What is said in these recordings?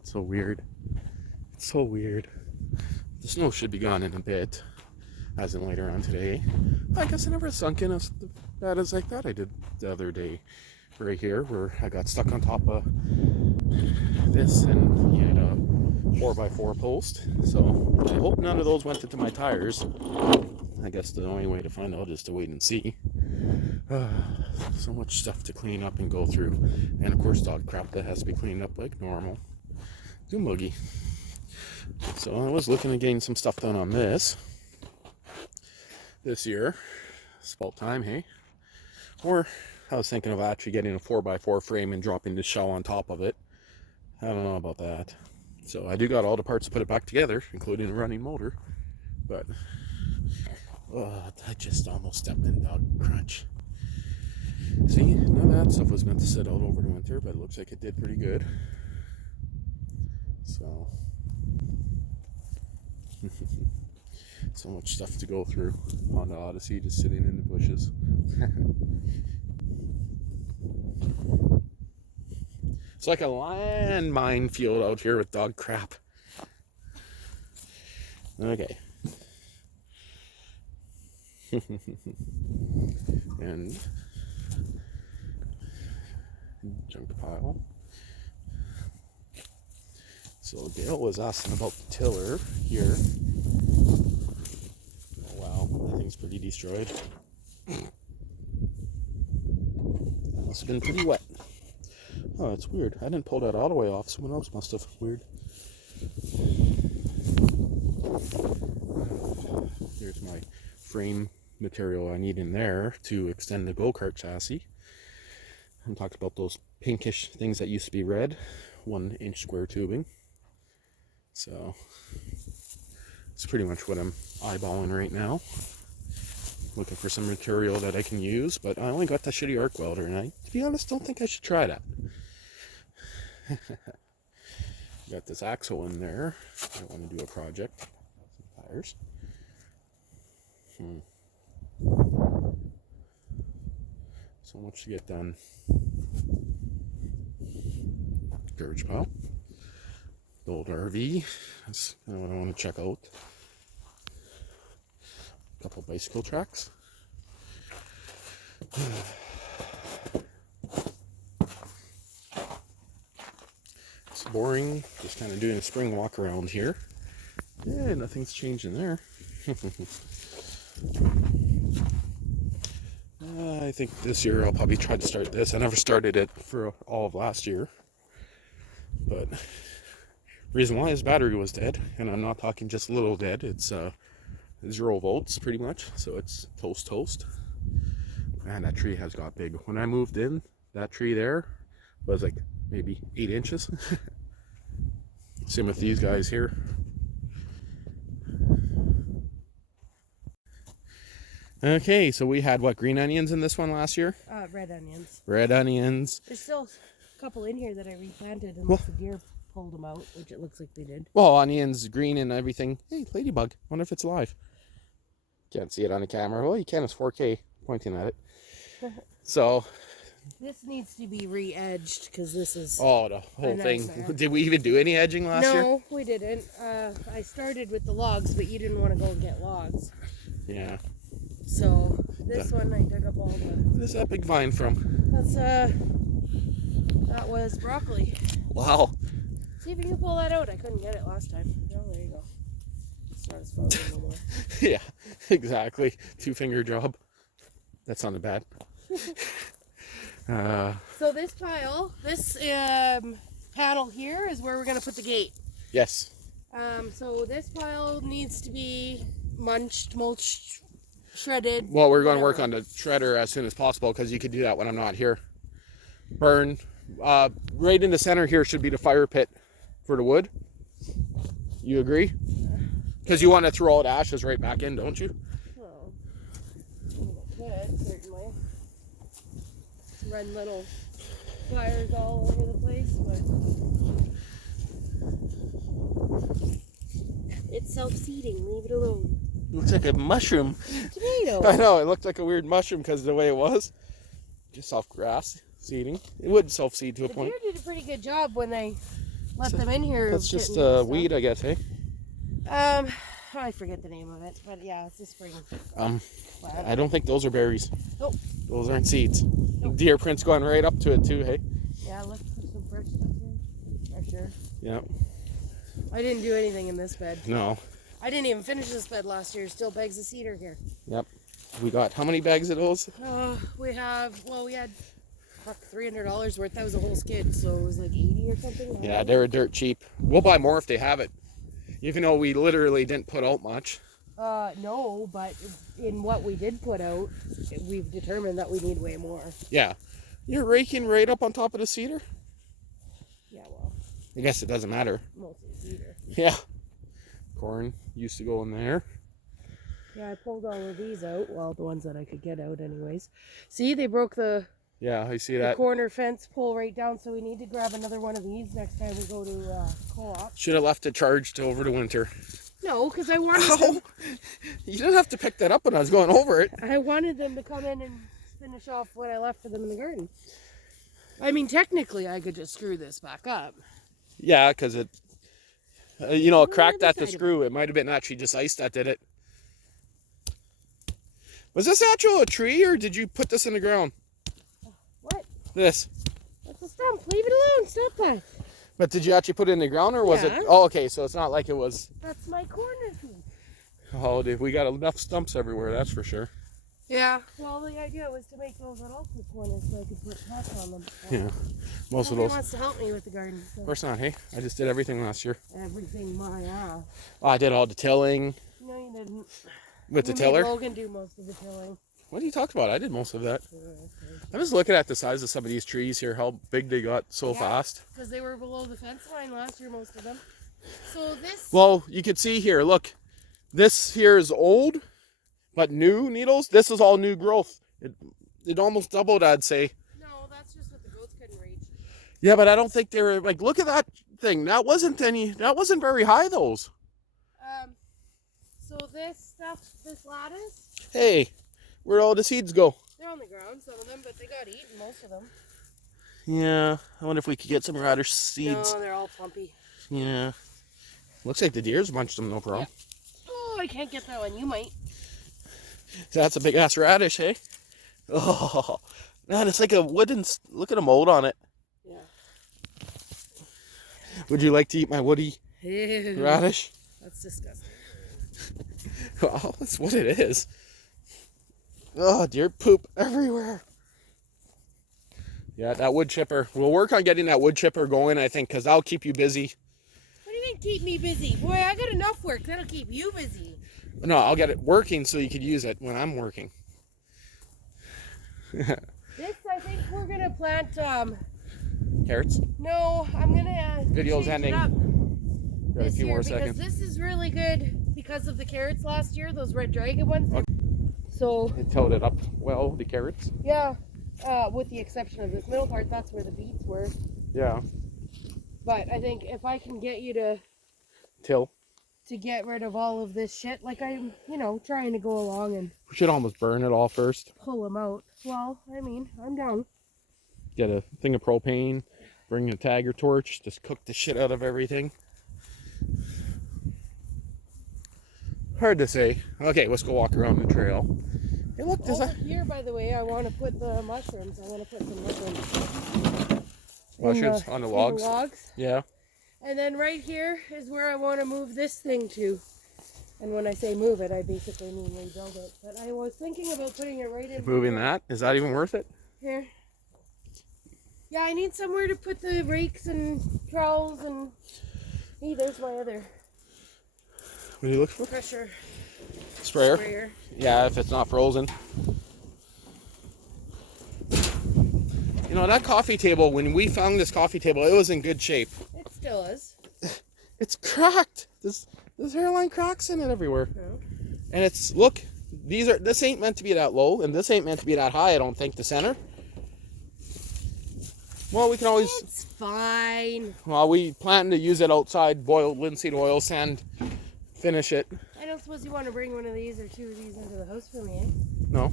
it's so weird. It's so weird. The snow should be gone in a bit, as in later on today. I guess I never sunk in as bad as I thought I did the other day. Right here, where I got stuck on top of this, and he had a 4x4 post. So I hope none of those went into my tires. I guess the only way to find out is to wait and see. So much stuff to clean up and go through, and of course dog crap that has to be cleaned up like normal. Do Moogie. So I was looking at getting some stuff done on this year. It's about time, hey? Or I was thinking of actually getting a 4x4 frame and dropping the shell on top of it. I don't know about that. So I do got all the parts to put it back together, including a running motor. But I just almost stepped in dog crunch. See, none of that stuff was meant to sit out over the winter, but it looks like it did pretty good. So so much stuff to go through on the Odyssey, just sitting in the bushes. It's like a landmine field out here with dog crap. Okay. And junk pile. So Dale was asking about the tiller here. Oh wow, that thing's pretty destroyed. That must have been pretty wet. Oh, it's weird. I didn't pull that all the way off. Someone else must have. Weird. Here's my frame material I need in there to extend the go-kart chassis. I'm talking about those pinkish things that used to be red, 1-inch square tubing. So it's pretty much what I'm eyeballing right now. Looking for some material that I can use, but I only got that shitty arc welder, and I, to be honest, don't think I should try that. Got this axle in there. I want to do a project. Some tires. So much to get done. Garbage pile. The old RV. That's kind of what I want to check out. A couple bicycle tracks. It's boring. Just kind of doing a spring walk around here. Yeah, nothing's changing there. I think this year I'll probably try to start this. I never started it for all of last year. But reason why his battery was dead, and I'm not talking just a little dead, it's 0 volts pretty much, so it's toast. Man, that tree has got big. When I moved in, that tree there was like maybe 8 inches. Same with these guys here. Okay, so we had what, green onions in this one last year? Red onions. Red onions. There's still a couple in here that I replanted unless the deer pulled them out, which it looks like they did. Well, onions, green and everything. Hey, ladybug. Wonder if it's alive. Can't see it on the camera. Well, you can. It's 4K pointing at it. So this needs to be re-edged because this is the whole thing. Did we even do any edging last year? No, we didn't. I started with the logs, but you didn't want to go and get logs. Yeah. So this one I dug up all the. What is that big vine from? That's that was broccoli. Wow. See if you can pull that out. I couldn't get it last time. Oh, there you go. It's not as frozen anymore. Yeah, exactly. 2-finger job. That sounded bad. So this pile, this panel here is where we're going to put the gate. Yes. So this pile needs to be mulched, shredded. Well, we're going to work on the shredder as soon as possible because you could do that when I'm not here. Burn. Right in the center here should be the fire pit for the wood. You agree? Because you want to throw all the ashes right back in, don't you? Well, I could, certainly. Run little fires all over the place, but it's self-seeding. Leave it alone. It looks like a mushroom. Tomato. I know, it looked like a weird mushroom because of the way it was. Just self-grass seeding. It would self-seed to a point. The deer did a pretty good job when let them in here. That's just getting stuff. weed, I guess, hey? I forget the name of it, but yeah, it's a spring. I don't think those are berries. Nope. Those aren't seeds. Nope. Deer print's going right up to it too, hey? Yeah, let's put some fresh stuff in. For sure. Yeah. I didn't do anything in this bed. No. I didn't even finish this bed last year. Still bags of cedar here. Yep. We got how many bags of those? We had $300 worth. That was a whole skid, so it was like 80 or something. Yeah, they were dirt cheap. We'll buy more if they have it. Even though we literally didn't put out much. No, but in what we did put out, we've determined that we need way more. Yeah. You're raking right up on top of the cedar? Yeah, well. I guess it doesn't matter. Mostly cedar. Yeah. Corn used to go in there. Yeah, I pulled all of these out. Well, the ones that I could get out anyways. See, they broke the Yeah, I see the that. corner fence pole right down, so we need to grab another one of these next time we go to co-op. Should have left it charged over the winter. No, because I wanted them. You didn't have to pick that up when I was going over it. I wanted them to come in and finish off what I left for them in the garden. I mean, technically, I could just screw this back up. Yeah, because it, it cracked at the screw. It might have been actually just ice that did it. Was this actually a tree, or did you put this in the ground? What? This. That's a stump. Leave it alone. Stop that. But did you actually put it in the ground, or was it? Oh, okay, so it's not like it was. That's my corner piece. Oh, dude, we got enough stumps everywhere, that's for sure. Yeah. Well, the idea was to make those little corners so I could put pots on them. Yeah. Most of Nobody those. wants to help me with the garden. So. Of course not, hey? I just did everything last year. Everything my ass. I did all the tilling. No, you didn't. With the You tiller? made Logan do most of the tilling. What are you talking about? I did most of that. I'm just looking at the size of some of these trees here, how big they got so fast. Because they were below the fence line last year, most of them. So this... Well, you can see here, look. This here is old, but new needles. This is all new growth. It almost doubled, I'd say. No, that's just what the goats couldn't reach. Yeah, but I don't think they were, like, look at that thing. That wasn't very high, those. So this stuff, this lattice... Hey, where'd all the seeds go? They're on the ground, some of them, but they got eaten, most of them. Yeah, I wonder if we could get some radish seeds. No, they're all plumpy. Yeah. Looks like the deer's munched them, no problem. Yeah. Oh, I can't get that one. You might. That's a big ass radish, hey? Oh, man, it's like a wooden. Look at the mold on it. Yeah. Would you like to eat my woody Ew. radish? That's disgusting. Well, that's what it is. Oh, deer poop everywhere. Yeah, that wood chipper. We'll work on getting that wood chipper going, I think, because that'll keep you busy. What do you mean keep me busy? Boy, I got enough work. That'll keep you busy. No, I'll get it working so you could use it when I'm working. This, I think we're going to plant, Carrots? no, I'm going to Video's ending. Got a this few year more because seconds. this is really good because of the carrots last year, those red dragon ones. Okay. So, It tilled it up well, the carrots. yeah, with the exception of this middle part, that's where the beets were. Yeah. But I think if I can get you to get rid of all of this shit, like I'm, trying to go along and We should almost burn it all first. pull them out. Well, I mean, I'm down. Get a thing of propane, bring a Tiger torch, just cook the shit out of everything. Hard to say. Okay, let's go walk around the trail. Hey, look, there's Over here, by the way, I want to put the mushrooms. I want to put some mushrooms. mushrooms on the logs. Yeah. And then right here is where I want to move this thing to. And when I say move it, I basically mean rebuild it. But I was thinking about putting it right in. Moving that? Is that even worth it? Here. Yeah, I need somewhere to put the rakes and trowels and... Hey, there's my other What are you looking for? pressure Sprayer? Yeah, if it's not frozen. You know, that coffee table, when we found this coffee table, it was in good shape. It still is. It's cracked. There's hairline cracks in it everywhere. No. And it's, look, this ain't meant to be that low, and this ain't meant to be that high, I don't think, the center. Well, we can always... It's fine. Well, we plan to use it outside, boil linseed oil, sand, finish it. I don't suppose you want to bring one of these or two of these into the house for me, eh? No.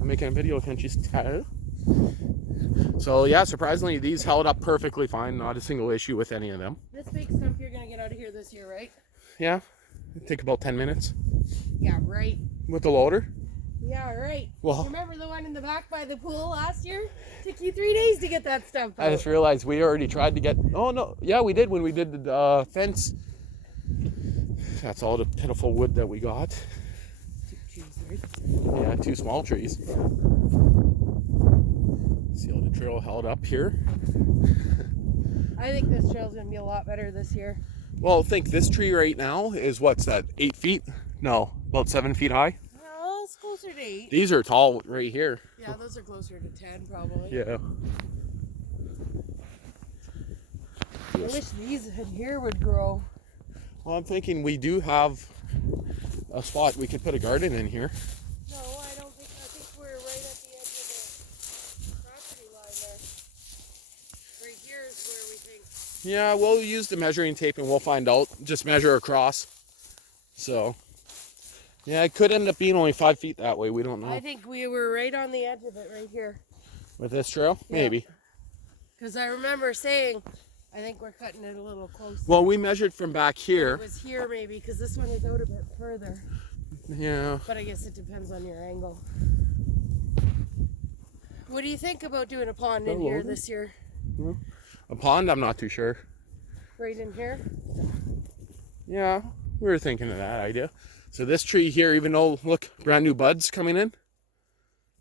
I'm making a video, can't you tell? So yeah, surprisingly, these held up perfectly fine. Not a single issue with any of them. This big stump you're gonna get out of here this year, right? Yeah, it'd take about 10 minutes Yeah, right. with the loader. Yeah, right. Well, remember the one in the back by the pool last year? Took you 3 days to get that stump out. I just realized we already tried to get. Oh no, yeah, we did when we did the fence. That's all the pitiful wood that we got. 2 trees, right? Yeah, 2 small trees. See how the trail held up here. I think this trail's gonna be a lot better this year. Well, think this tree right now is what's that? 8 feet? No, about 7 feet high. No, it's closer to 8. These are tall right here. Yeah, those are closer to 10 probably. Yeah. I wish these in here would grow. Well, I'm thinking we do have a spot we could put a garden in here. No, I don't think. I think we're right at the edge of the property line there. Right here is where we think. Yeah, we'll use the measuring tape and we'll find out. Just measure across. So, yeah, it could end up being only 5 feet that way. We don't know. I think we were right on the edge of it right here. With this trail? Yeah. Maybe. Because I remember saying, I think we're cutting it a little closer. Well, we measured from back here. It was here maybe, because this one is out a bit further. Yeah. But I guess it depends on your angle. What do you think about doing a pond in here this year? A pond? I'm not too sure. Right in here? Yeah, we were thinking of that idea. So this tree here, even though, look, brand new buds coming in.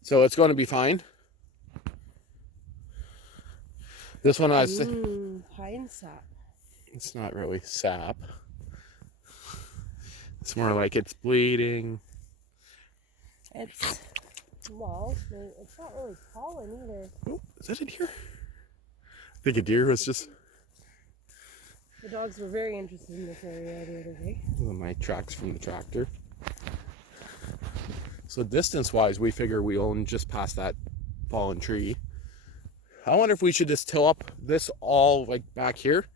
So it's going to be fine. This one I was pine sap. It's not really sap. It's more like it's bleeding. It's, well, it's not really pollen either. Oh, is that a deer? I think a deer was just... The dogs were very interested in this area the other day. My tracks from the tractor. So distance-wise, we figure we own just past that fallen tree. I wonder if we should just till up this all like back here.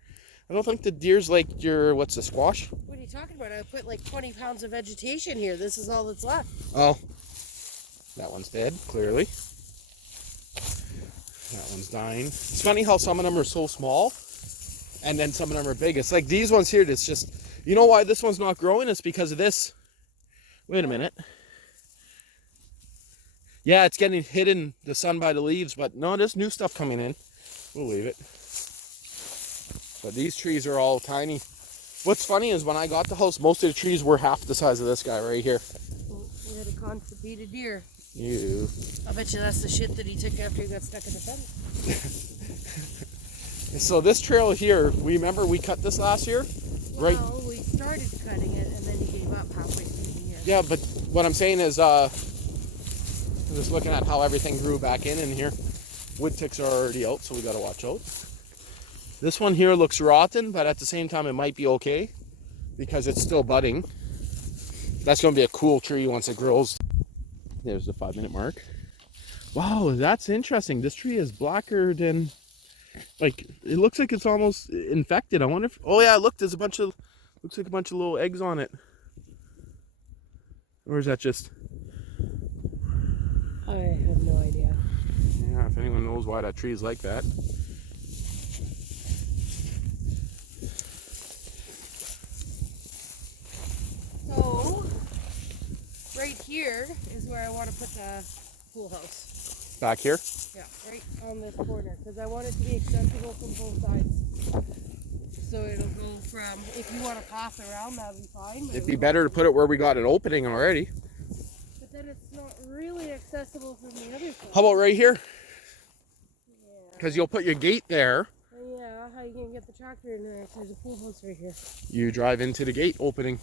I don't think the deer's like your, what's the squash? What are you talking about? I put like 20 pounds of vegetation here. This is all that's left. Oh, that one's dead, clearly. That one's dying. It's funny how some of them are so small and then some of them are big. It's like these ones here, it's just, you know why this one's not growing? It's because of this. Wait a minute. Yeah, it's getting hit in the sun by the leaves, but no, there's new stuff coming in. We'll leave it. But these trees are all tiny. What's funny is when I got the house, most of the trees were half the size of this guy right here. We had a constipated deer. Ew. I bet you that's the shit that he took after he got stuck in the fence. So this trail here, remember we cut this last year? Right. Well, we started cutting it and then he gave up halfway through the year. Yeah, but what I'm saying is, just looking at how everything grew back in here. Wood ticks are already out, so we got to watch out. This one here looks rotten, but at the same time it might be okay because it's still budding. That's going to be a cool tree once it grows. There's the 5-minute mark. Wow, that's interesting. This tree is blacker than, like, it looks like it's almost infected. I wonder if, oh yeah, look, there's a bunch of, looks like a bunch of little eggs on it. Or is that just... I have no idea. Yeah, if anyone knows why that tree is like that. So, right here is where I want to put the pool house. Back here? Yeah, right on this corner, because I want it to be accessible from both sides. So it'll go from, if you want to pass around, that'll be fine. It'd be better to put it where we got an opening already. But then it's not really accessible from the other side. How about right here? Yeah. Because you'll put your gate there. Yeah, how you gonna get the tractor in there if there's a pool house right here? You drive into the gate opening.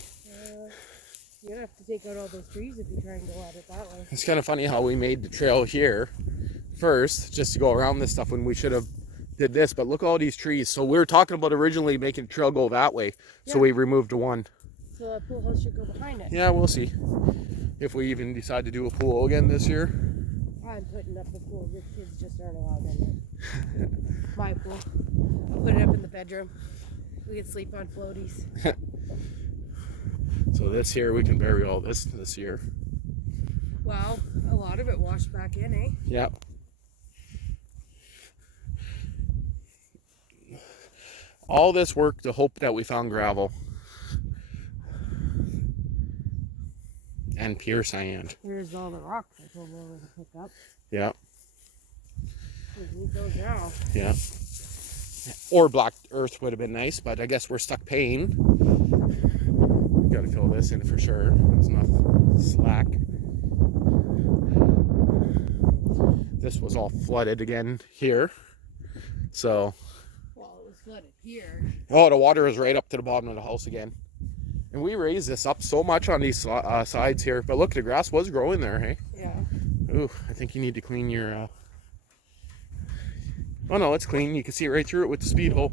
You're gonna have to take out all those trees if you try and go at it that way. It's kind of funny how we made the trail here first, just to go around this stuff when we should have did this. But look at all these trees. So we were talking about originally making the trail go that way. Yeah. So we removed the one. So that pool house should go behind it. Yeah, we'll see. If we even decide to do a pool again this year. I'm putting up the pool. Your kids just aren't allowed in it. My pool. I'll put it up in the bedroom. We can sleep on floaties. So this here, we can bury all this year. Well, a lot of it washed back in, eh? Yeah. All this work to hope that we found gravel. And pure sand. Here's all the rocks I told Laura to pick up. Yeah. We need those now. Yeah. Or black earth would have been nice, but I guess we're stuck paying. We gotta fill this in for sure. There's enough slack. This was all flooded again here. So. Well, it was flooded here. Oh, the water is right up to the bottom of the house again. And we raised this up so much on these sides here. But look, the grass was growing there, hey? Yeah. Ooh, I think you need to clean your... Oh no, it's clean. You can see it right through it with the speed hoe.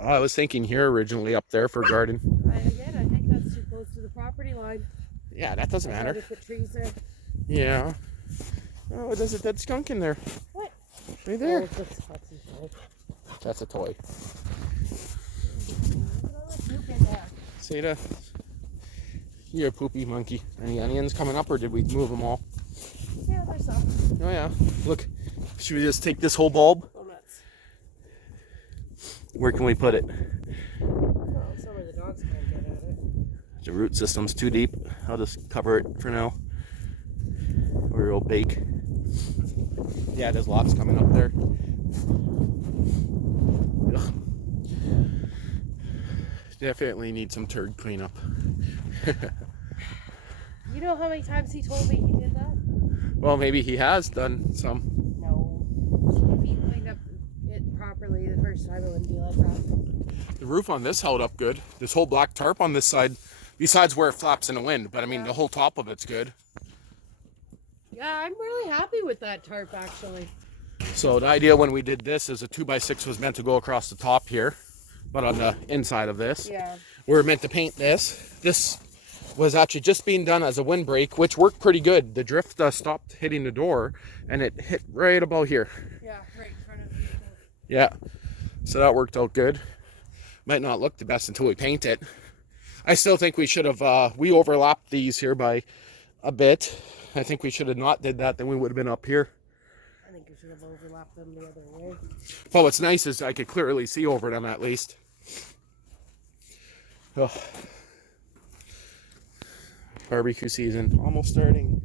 I was thinking here originally up there for a garden. I think that's too close to the property line. Yeah, that doesn't matter. Put trees there. Yeah. Oh, there's a dead skunk in there. What? Right there. Oh, that's a toy. There. See that? You're a poopy monkey. Any onions coming up, or did we move them all? Yeah, there's some. Oh yeah. Look, should we just take this whole bulb? Oh, nuts. Where can we put it? Well, somewhere the dogs can't get at it. The root system's too deep. I'll just cover it for now. Or it'll bake. Yeah, there's lots coming up there. Ugh. Definitely need some turd cleanup. You know how many times he told me he did that? Well, maybe he has done some. No. If he cleaned up it properly the first time, it wouldn't be like that. The roof on this held up good. This whole black tarp on this side, besides where it flaps in the wind, but I mean, the whole top of it's good. Yeah, I'm really happy with that tarp, actually. So the idea when we did this is a 2x6 was meant to go across the top here, but on the inside of this. Yeah. We were meant to paint this. This was actually just being done as a windbreak, which worked pretty good. The drift stopped hitting the door, and it hit right about here. Yeah, right in front of the door. Yeah, so that worked out good. Might not look the best until we paint it. I still think we should have, we overlapped these here by a bit. I think we should have not did that, then we would have been up here. I think we should have overlapped them the other way. Well, what's nice is I could clearly see over them at least. Oh. Barbecue season almost starting.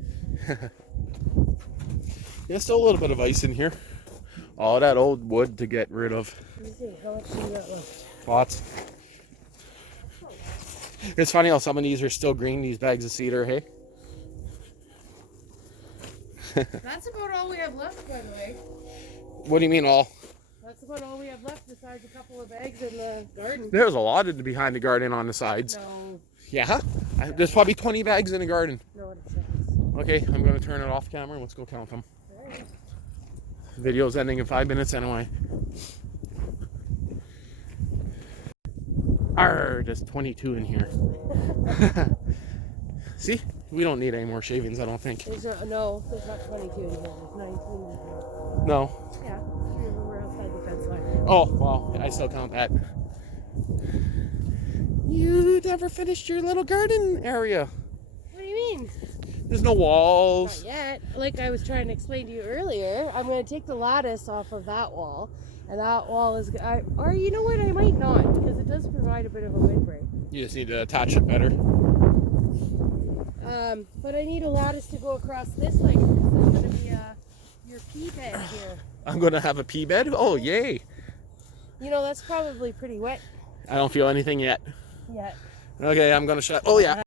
Yeah, still a little bit of ice in here. All that old wood to get rid of. Let me see, how much do you got left? Lots. It's funny how some of these are still green, these bags of cedar, hey? That's about all we have left, by the way. What do you mean all? That's about all we have left besides a couple of bags in the garden. There's a lot in behind the garden on the sides. No. Yeah? There's probably 20 bags in the garden. No, it's not. Okay, I'm going to turn it off camera and let's go count them. Right. Video's ending in 5 minutes anyway. Arr, there's 22 in here. See? We don't need any more shavings, I don't think. No, there's not 22 anymore. There's 19 in here. No. Yeah, 3 of them were outside the fence line. Oh, well, I still count that. You never finished your little garden area. What do you mean? There's no walls. Not yet. Like I was trying to explain to you earlier, I'm going to take the lattice off of that wall. And that wall is... or you know what? I might not, because it does provide a bit of a windbreak. You just need to attach it better. But I need a lattice to go across this way, because there's going to be your pea bed here. I'm going to have a pea bed? Oh, yay. You know, that's probably pretty wet I don't feel anything yet. yet. Okay, I'm going to shut... Oh, yeah.